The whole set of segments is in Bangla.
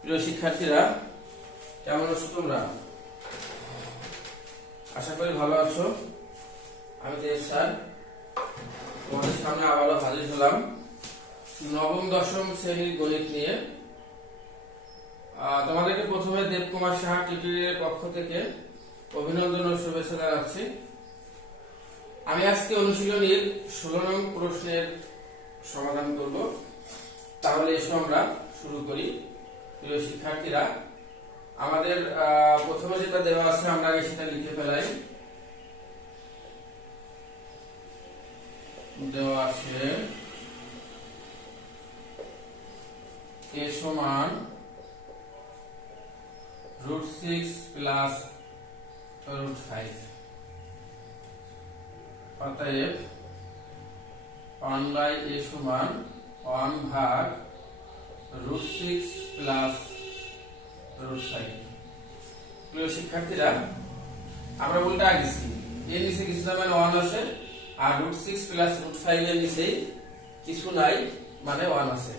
প্রিয় শিক্ষার্থীরা, কেমন আছো তোমরা? আশা করি ভালো আছো। আমি দেব স্যার। তোমাদের সামনে আবারও হাজির হলাম। নবম, দশম শ্রেণির গণিত নিয়ে। তোমাদেরকে প্রথমে দেবকুমার সাহা টিটির পক্ষ থেকে অভিনন্দন ও শুভেচ্ছা জানাচ্ছি। আমি আজকে অনুশীলনীর ষোলো নং প্রশ্নের সমাধান করব। তাহলে এসো আমরা শুরু করি। প্রিয় শিক্ষার্থীরা, আমাদের প্রথমে যেটা দেওয়া আছে আমরা সেটা লিখে ফেলাই। দেওয়া আছে এ সমান root six plus root five. অতএব ওয়ান বাই এ সমান ওয়ান ভাগ root six plus root five প্রিয় শিক্ষার্থীরা, আমরা উল্টা গেছি এর নিচে কিছু না মানে ওয়ান আছে, আর root six plus root five এর নিচে কিছু নাই মানে ওয়ান আছে।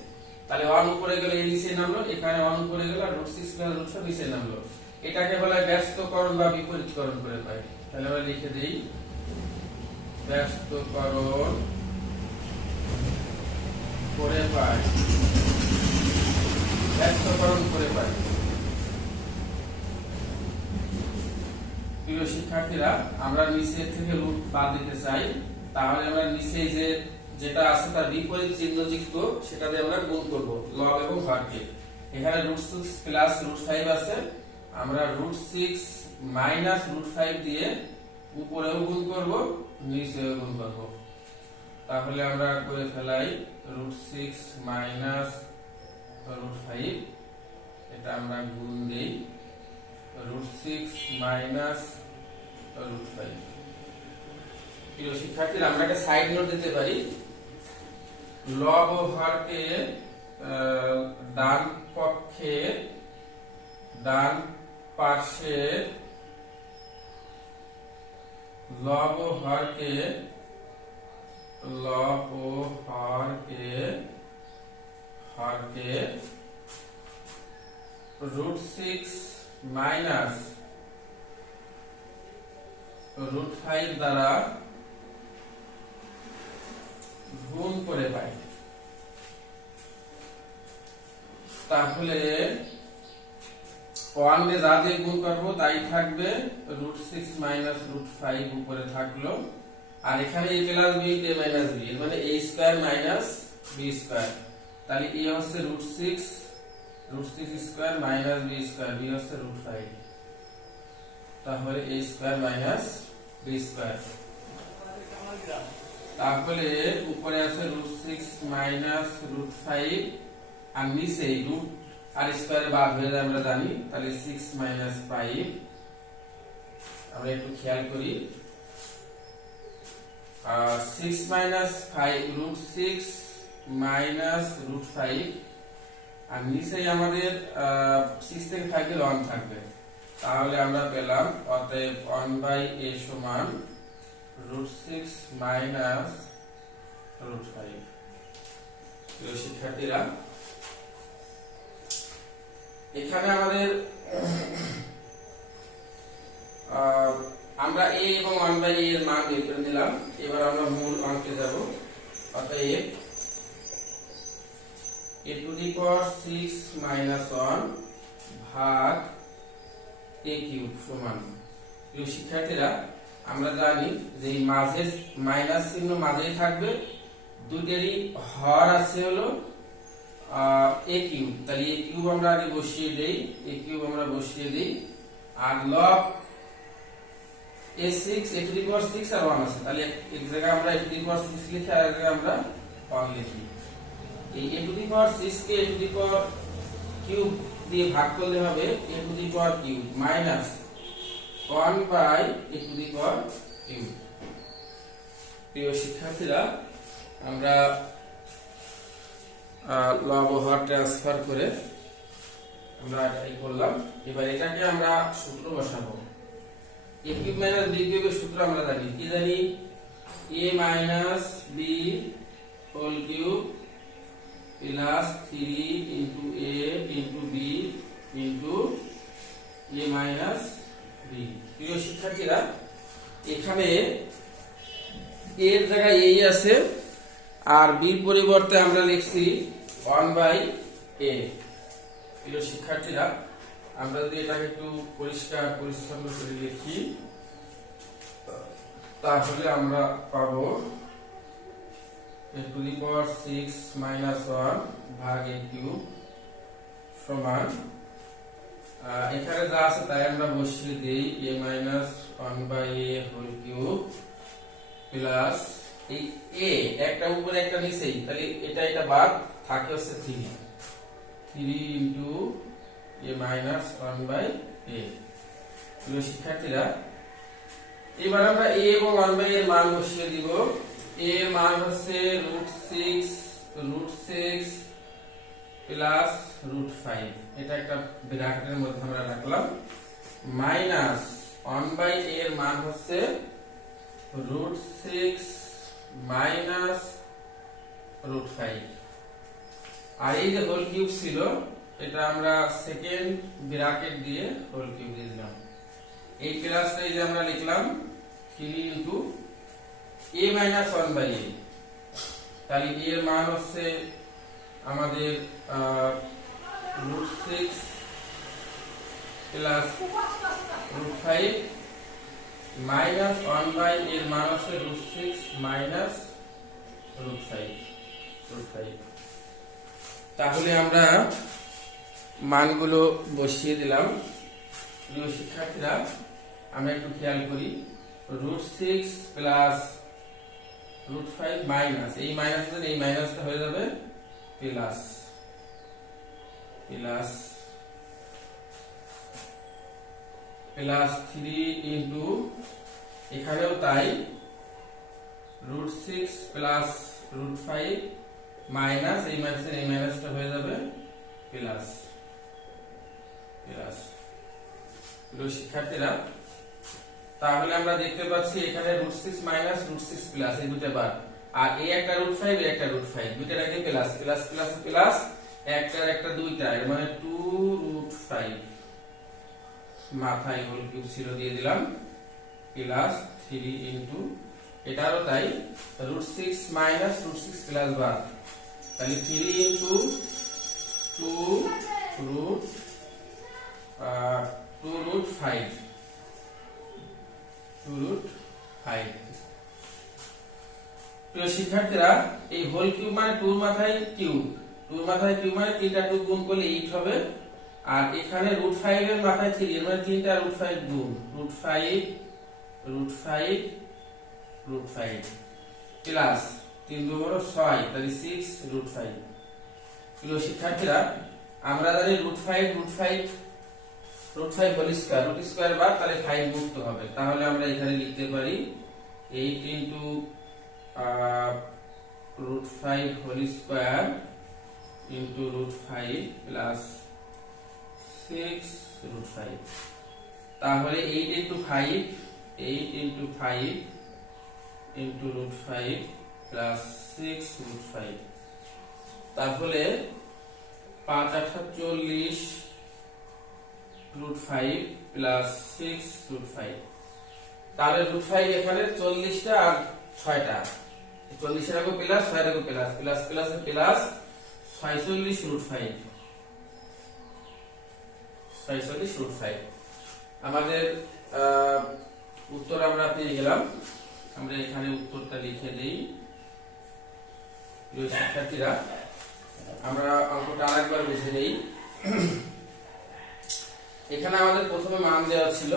তাহলে ওয়ান উপরে গেলে এর নিচে নামলো, এখানে ওয়ান উপরে গেলে root six plus root five নিচে নামলো। এটাকে বলা ব্যস্তকরণ বা বিপরীতকরণ করে পাই তাহলে আমরা লিখে দিই, ব্যস্তকরণ করে পাই ব্যস্তকরণ করে পাই প্রিয় শিক্ষার্থীরা, আমরা নিচের থেকে রুট বাদ দিতে চাই। তাহলে আমরা নিচে যে যেটা আছে তার বিপরীত চিহ্ন সেটা দিয়ে আমরা গুণ করব লব এবং হরকে এখানে root six plus root five আছে। আমরা root six minus root five দিয়ে উপরেও গুণ করব, নিচেও গুণ করব। তাহলে আমরা করে ফেলাই root six minus root five এটা আমরা গুণ দিই। রুট সিক্স মাইনাস প্রিয় শিক্ষার্থীরা, আমরা একটা সাইড নোট দিতে পারি। লব ও ডান পক্ষে, ডান পাশে লব ও হরকে হরকে root six minus root five দ্বারা গুণ করে পাই। তাহলে ওয়ান দিয়ে যা দিয়ে গুণ করব, তাই থাকবে root six minus root five উপরে থাকল। আর এখানে a plus b a minus b মানে a square minus b square তাহলে এ হচ্ছে root six root six square minus b square, b হচ্ছে রুট ফাইভ। তাহলে a square minus b square. তাহলে উপরে আছে root six minus root five, আর নিচে রুট আর স্কোয়ারে বাদ হয়ে যায় আমরা জানি, তাহলে সিক্স মাইনাস ফাইভ। আমরা একটু খেয়াল করি। Six minus five root six minus root five, আর নিচেই আমাদের সিক্স থেকে ফাইভ ওয়ান থাকবে। তাহলে আমরা পেলাম অতএব ওয়ান বাই এ সমান root six minus root five শিক্ষার্থীরা, এখানে আমাদের আমরা এ এবং ওয়ান বাই এর মান বের করে নিলাম। এবার আমরা মূল অঙ্কে যাব। অতএব a to the power six minus one ভাগ এ কিউব সমান। প্রিয় আমরা জানি যে মাঝের মাইনাস চিহ্ন মাঝেই থাকবে। দুটেরই হর আছে হলো এ কিউব তাহলে এ কিউব আমরা আগে বসিয়ে দেই এ কিউব আমরা বসিয়ে দেই। আর লব a six a two six R one আছে। তাহলে এক জায়গায় আমরা এ টু দি সিক্স লিখে আর এক জায়গায় আমরা ওয়ান লিখি। এই a to the power six K a to the power cube দিয়ে ভাগ করলে হবে a to the power cube minus one by a to the power cube প্রিয় শিক্ষার্থীরা, আমরা লব হর ট্রান্সফার করে আমরা এটাই করলাম। এবার এটাকে আমরা সূত্র বসাবো। এ কিউব মাইনাস বি কিউবের সূত্র আমরা জানি। কি জানি? A minus b whole cube plus three into a into b into a minus b প্রিয় শিক্ষার্থীরা, এখানে এর জায়গায় এই আছে, আর বির পরিবর্তে আমরা লিখছি ওয়ান বাই এ প্রিয় শিক্ষার্থীরা, আমরা যদি এটাকে একটু পরিষ্কার পরিচ্ছন্ন করে লিখি, তাহলে আমরা পাবো to the power six minus ভাগ এ সমান এখানে যা আছে তাই আমরা বসিয়ে দিই a minus one a whole cube এই এ একটা উপরে একটা নিচেই, তাহলে এটা এটা বাদ, থাকে হচ্ছে three three into a minus one by a শিক্ষার্থীরা, এবার আমরা এ এবং ওয়ান বাই এর মান বসিয়ে দিব। এ এর মান হচ্ছে root six root six plus root five এটা একটা ব্র্যাকেটের মধ্যে আমরা রাখলাম। মাইনাস ওয়ান বাই এর মান হচ্ছে root six minus root five আর এই যে হোল কিউব ছিল, এটা আমরা সেকেন্ড ব্র্যাকেট দিয়ে হোল কিউব দিয়ে দিলাম। এই প্লাসটা এই যে আমরা লিখলাম three into a minus one by a তাহলে এ এর মান হচ্ছে আমাদের root six plus root five minus one by এর মান হচ্ছে root six minus root five root five তাহলে আমরা মানগুলো বসিয়ে দিলাম। প্রিয় শিক্ষার্থীরা, আমরা একটু খেয়াল করি। Root six plus root five minus এই মাইনাস এই মাইনাসটা হয়ে যাবে plus plus plus three into এখানেও তাই root six plus root five minus এই মাইনাসের এই মাইনাসটা হয়ে যাবে প্লাস প্লাস শিক্ষার্থীরা তাহলে আমরা দেখতে পাচ্ছি এখানে root six minus root six plus এই দুটো বার। আর এই একটা রুট ফাইভ একটা রুট ফাইভ দুইটার আগে প্লাস প্লাস প্লাস প্লাস একটার একটা দুইটা, এর মানে টু রুট ফাইভ মাথায় হোল কিউব ছিল, দিয়ে দিলাম। প্লাস থ্রি ইন্টু এটারও তাই root six minus root six plus বার। তাহলে three into two root two root five two root five. প্রিয় শিক্ষার্থীরা, এই হোল কিউব মানে টুর মাথায় কিউব। টুর মাথায় কিউব মানে তিনটা টু গুণ করলে এইট হবে। আর এখানে রুট ফাইভ এর মাথায় থ্রি এর মানে তিনটা রুট ফাইভ গুণ। Root five root five root five plus তিন দু বড় ছয়, তাহলে সিক্স রুট ফাইভ প্রিয় শিক্ষার্থীরা, আমরা জানি root five root five root five whole square root square বার তাহলে ফাইভ মুক্ত হবে। তাহলে আমরা এখানে লিখতে পারি eight into root five whole square into root five plus six root five তাহলে eight into five eight into five into root five plus six root five তাহলে পাঁচ আঠা চল্লিশ root five plus six root five তাহলে রুট ফাইভ এখানে চল্লিশটা আর ছয়টা। চল্লিশের আগে প্লাস ছয়ের আগে প্লাস প্লাস প্লাস প্লাস ছয়চল্লিশ রুট ফাইভ ছয়চল্লিশ রুট ফাইভ আমাদের উত্তর আমরা পেয়ে গেলাম। আমরা এখানে উত্তরটা লিখে দিই। প্রিয় শিক্ষার্থীরা, আমরা অঙ্কটা আরেকবার বুঝে নেই। এখানে আমাদের প্রথমে মান দেওয়া ছিল।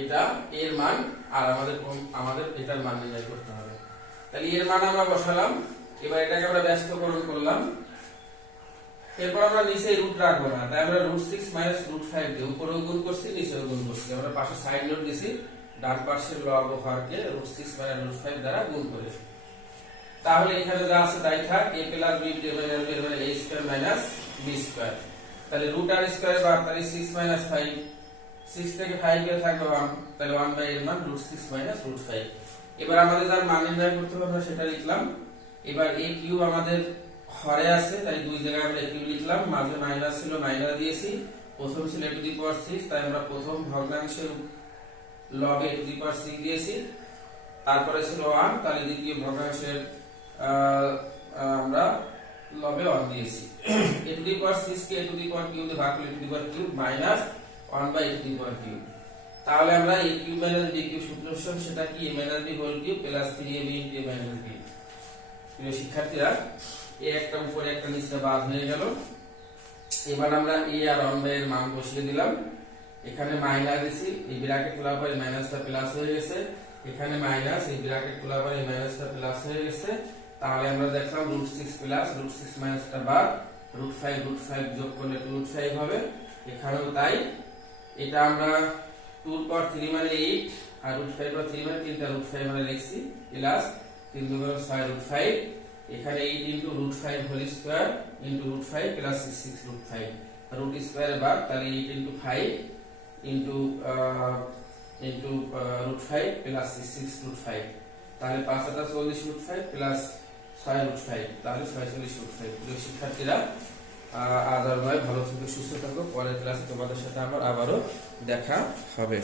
এটা, এর মান, আর আমাদের আমাদের এটার মান নির্ণয় করতে হবে। তাহলে এর মান আমরা বসালাম। এবার এটাকে আমরা ব্যস্তকরণ করলাম। এরপর আমরা নিচে রুট রাখব না। তাই আমরা root six minus root five দিয়ে উপরেও গুণ করছি, নিচেও গুণ করছি। আমরা পাশে সাইড নোট দিছি, ডান পাশের লব হরকে root six minus root five দ্বারা গুণ করেছি। তাহলে এখানে যা আছে তাই থাক এ প্লাস বি মানে a square minus b square তাহলে রুট আর স্কয়ার বা তাহলে 6 মাইনাস 5 6 থেকে 5 গেলে থাকবে 1 তাহলে 1 বাই এর মান রুট 6 মাইনাস রুট 5 এবার আমাদের যার মান নির্ণয় করতে হবে সেটা লিখলাম। এবার a কিউব আমাদের হরে আছে, তাই দুই জায়গায় আমরা কিউব লিখলাম, মাঝে মাইনাস ছিল মাইনাস দিয়েছি। প্রথম ছিল এ টু দি পাওয়ার সিক্স তাই আমরা প্রথম ভগ্নাংশের লবে এ টু দি পাওয়ার সিক্স দিয়েছি। তারপরে ছিল ওয়ান তাহলে দ্বিতীয় ভগ্নাংশের আমরা লবে ওয়ান দিয়েছি। A to the power six K a to the power cube দিয়ে ভাগ করলে to the power cube minus a to the power cube তাহলে আমরা এ মাইনাস বি কিউব সূত্র সেটা কি? A b whole plus three a b into a b প্রিয় শিক্ষার্থীরা, এ একটা উপরে একটা নিচে বাদ হয়ে গেল। এবার আমরা এ আর ওয়ান বাই এর মান বসিয়ে দিলাম। এখানে মাইনাস দিছি, এই ব্র্যাকেট খোলার পরে মাইনাসটা প্লাস হয়ে গেছে। এখানে মাইনাস এই ব্র্যাকেট খোলার পরে মাইনাসটা প্লাস হয়ে গেছে। তাহলে আমরা দেখলাম root six plus root six মাইনাসটা বাদ রুট ফাইভ রুট ফাইভ যোগ করলে রুট ফাইভ হবে। এখানেও তাই। এটা আমরা টু পর থ্রি মানে এইট আর রুট ফাইভ পর থ্রি মানে তিনটা রুট ফাইভ মানে লিখছি প্লাস তিন দুগুণ ছয় রুট ফাইভ এখানে eight into root five whole square into root five plus six six root five root square বাদ, তাহলে eight into five into into root five plus six six root five তাহলে পাঁচ হাজার চল্লিশ রুট ফাইভ প্লাস ছয় রুট শিক্ষার্থীরা ভালো থেকে, সুস্থ থাকো। পরের ক্লাসে তোমাদের সাথে আমার আবারও দেখা হবে।